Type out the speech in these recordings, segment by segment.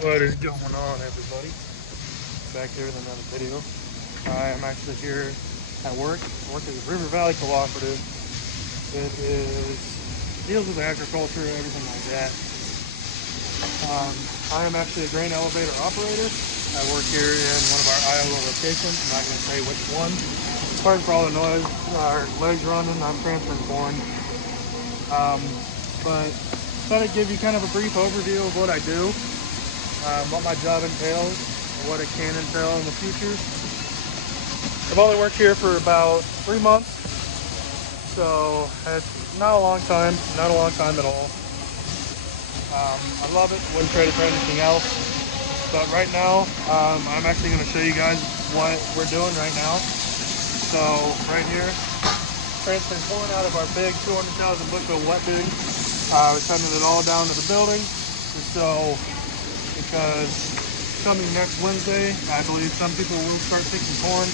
What is going on, everybody? Back here with another video. I am actually here at work. I work at the River Valley Cooperative. It deals with agriculture, everything like that. I am actually a grain elevator operator. I work here in one of our Iowa locations. I'm not going to say which one. Sorry for all the noise. Our legs running. I'm transferring corn. But thought I'd give you kind of a brief overview of what I do. What my job entails, what it can entail in the future. I've only worked here for about 3 months, so it's not a long time, not a long time at all. I love it, wouldn't trade it for anything else. But right now, I'm actually going to show you guys what we're doing right now. So right here, transferring corn out of our big 200,000 bushel wet bin. We're sending it all down to the building. Because coming next Wednesday, I believe some people will start picking corn.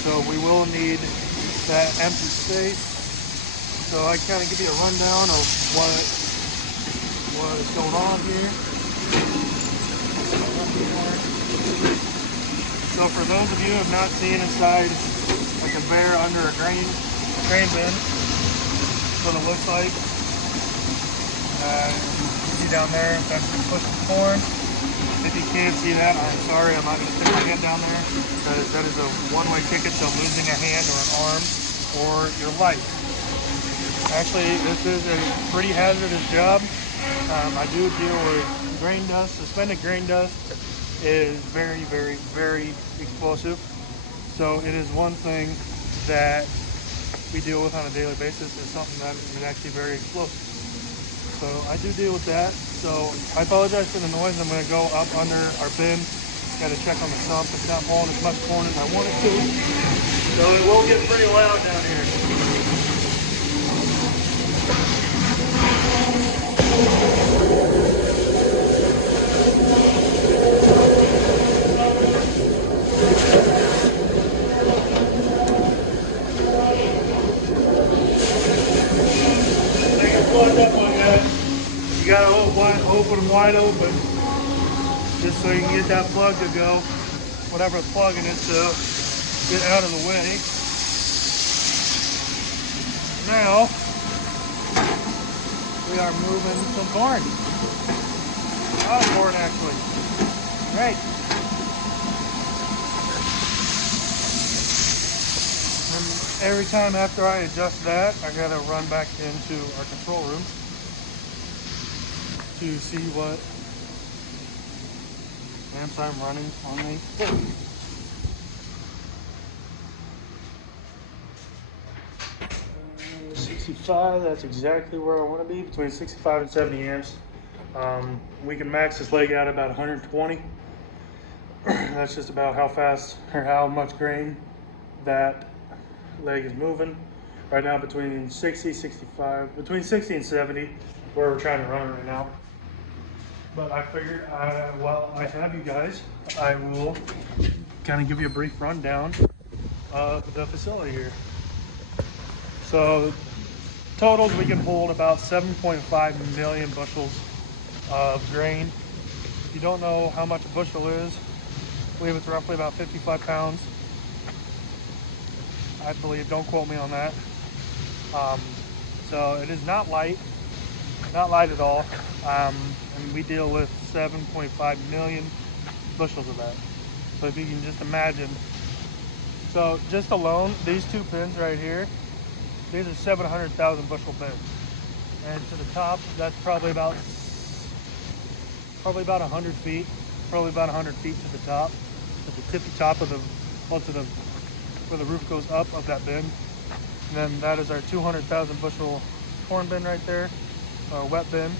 So we will need that empty space. So I kind of give you a rundown of what is going on here. So for those of you who have not seen inside a conveyor under a grain bin, that's what it looks like. See down there, that's the pushing corn. If you can't see that, I'm sorry, I'm not going to stick my head down there because that is a one-way ticket to losing a hand or an arm or your life. Actually, this is a pretty hazardous job. I do deal with grain dust. Suspended grain dust is very, very, very explosive. So it is one thing that we deal with on a daily basis. It's something that is actually very explosive. So I do deal with that. So I apologize for the noise. I'm going to go up under our bin. Got to check on the sump. It's not pulling as much corn as I want it to. So it will get pretty loud down here. You gotta open them wide open, just so you can get that plug to go, whatever it's plugging it to, get out of the way. Now, we are moving some corn. A lot of corn, actually. Great. And every time after I adjust that, I gotta run back into our control room to see what amps I'm running on the equipment. Uh, 65, that's exactly where I want to be, between 65 and 70 amps. We can max this leg out about 120. That's just about how fast or how much grain that leg is moving. Right now between 60, 65, between 60 and 70, where we're trying to run it right now. But I figured while I have you guys, I will kind of give you a brief rundown of the facility here. So totals, we can hold about 7.5 million bushels of grain. If you don't know how much a bushel is, I believe it's roughly about 55 pounds. I believe, don't quote me on that. So it is not light at all. And we deal with 7.5 million bushels of that. So if you can just imagine. So just alone, these two bins right here, these are 700,000 bushel bins. And to the top, that's probably about 100 feet. Probably about 100 feet to the top, at the tippy top of the, well, to the, where the roof goes up of that bin. And then that is our 200,000 bushel corn bin right there, our wet bin.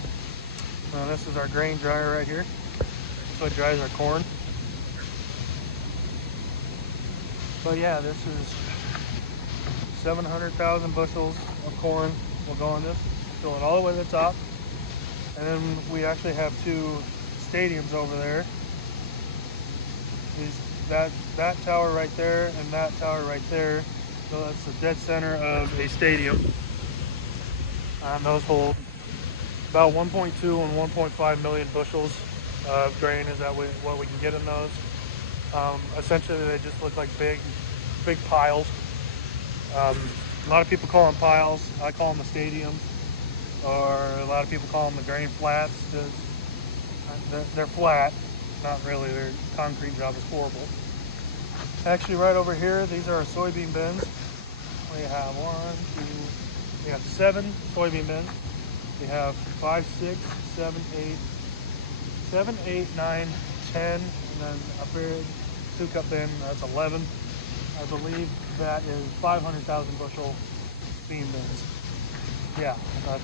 This is our grain dryer right here. So it dries our corn. But yeah, this is 700,000 bushels of corn will go in this, fill it all the way to the top. And then we actually have two stadiums over there. That tower right there and that tower right there. So that's the dead center of a stadium. And those hold about 1.2 and 1.5 million bushels of grain is what we can get in those. Essentially, they just look like big piles. A lot of people call them piles. I call them the stadiums, or a lot of people call them the grain flats because they're flat. Not really. Their concrete job is horrible. Actually, right over here, these are our soybean bins. We have we have 7 soybean bins. We have 5, 6, 7, 8, 7, 8, 9, 10, and then a big 2-cup bin. That's 11. I believe that is 500,000 bushel bean bins. Yeah, that's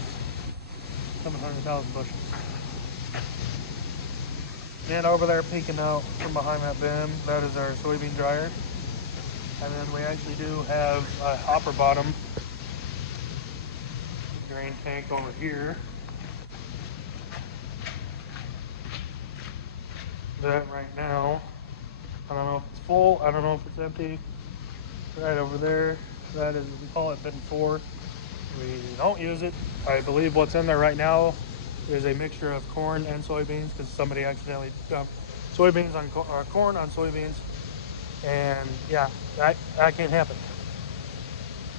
700,000 bushels. And over there peeking out from behind that bin, that is our soybean dryer. And then we actually do have a hopper bottom grain tank over here. That right now, I don't know if it's full, I don't know if it's empty. Right over there, that is, we call it bin 4. We don't use it. I believe what's in there right now is a mixture of corn and soybeans because somebody accidentally dumped soybeans on or corn on soybeans, and yeah, that can't happen.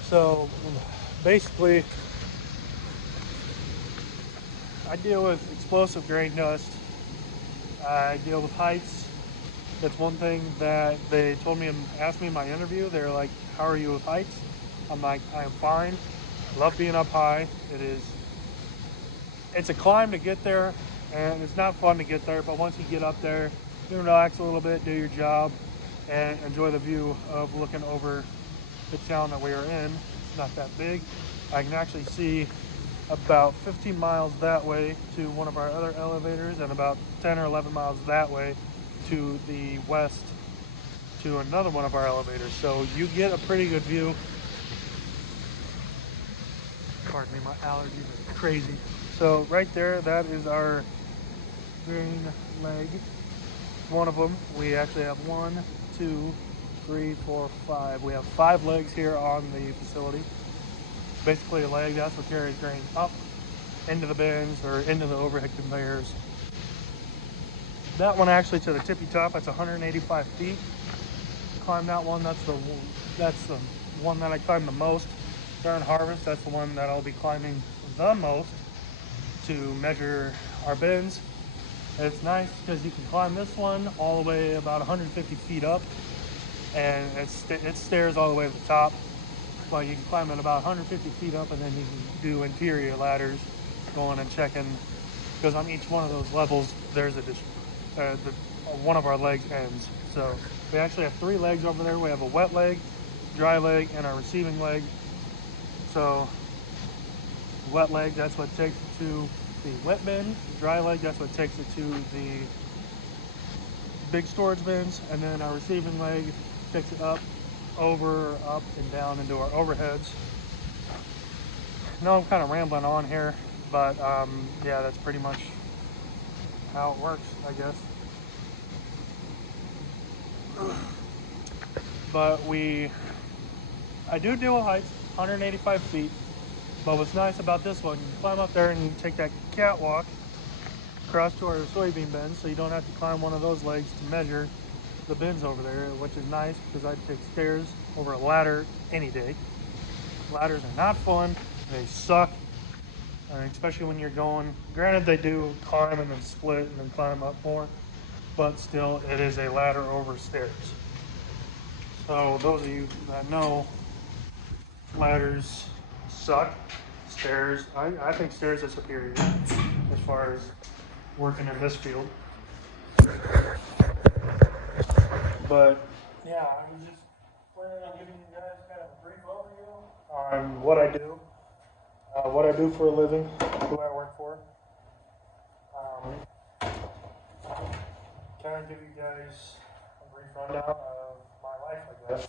So basically, I deal with explosive grain dust. I deal with heights. That's one thing that they told me and asked me in my interview. They're like, "How are you with heights?" I'm like, "I'm fine. I love being up high. It's a climb to get there, and it's not fun to get there. But once you get up there, you relax a little bit, do your job, and enjoy the view of looking over the town that we are in. It's not that big. I can actually see about 15 miles that way to one of our other elevators, and about 10 or 11 miles that way to the west to another one of our elevators. So you get a pretty good view. Pardon me, my allergies are crazy. So right there, that is our grain leg. One of them. We actually have 1, 2, 3, 4, 5. We have 5 legs here on the facility. Basically a leg, that's what carries grain up into the bins or into the overhead conveyors. That one actually to the tippy top, that's 185 feet. Climb that one, that's the one that I climb the most during harvest. That's the one that I'll be climbing the most to measure our bins. And it's nice because you can climb this one all the way about 150 feet up, and it stairs all the way to the top. But you can climb it about 150 feet up, and then you can do interior ladders, going and checking, because on each one of those levels there's one of our legs ends. So we actually have 3 legs over there. We have a wet leg, dry leg, and our receiving leg. So wet leg, that's what takes it to the wet bin. The dry leg, that's what takes it to the big storage bins. And then our receiving leg takes it up, over, up, and down into our overheads. No, I'm kind of rambling on here, but yeah, that's pretty much how it works, I guess. But I do deal with heights, 185 feet. But what's nice about this one, you climb up there and you take that catwalk across to our soybean bins, so you don't have to climb one of those legs to measure the bins over there, which is nice because I'd take stairs over a ladder any day. Ladders are not fun, they suck, especially when you're going, granted they do climb and then split and then climb up more, but still it is a ladder over stairs. So those of you that know, ladders suck. Stairs, I think stairs are superior as far as working in this field. But yeah, I was just planning on giving you guys kind of a brief overview on what I do for a living, who I work for. Kind of give you guys a brief rundown of my life, I guess.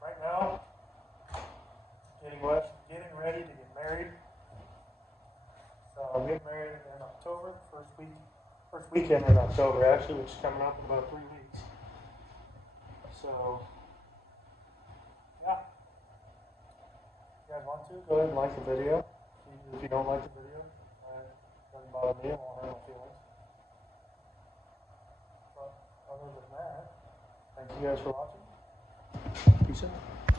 Right now, getting ready to get married. So I'm getting married in October, first weekend in October actually, which is coming up in about 3 weeks. So yeah, if you guys want to, go ahead and like the video. If you don't like the video, it doesn't bother bother me. I won't hurt my feelings. But other than that, thank you guys for watching. Peace out.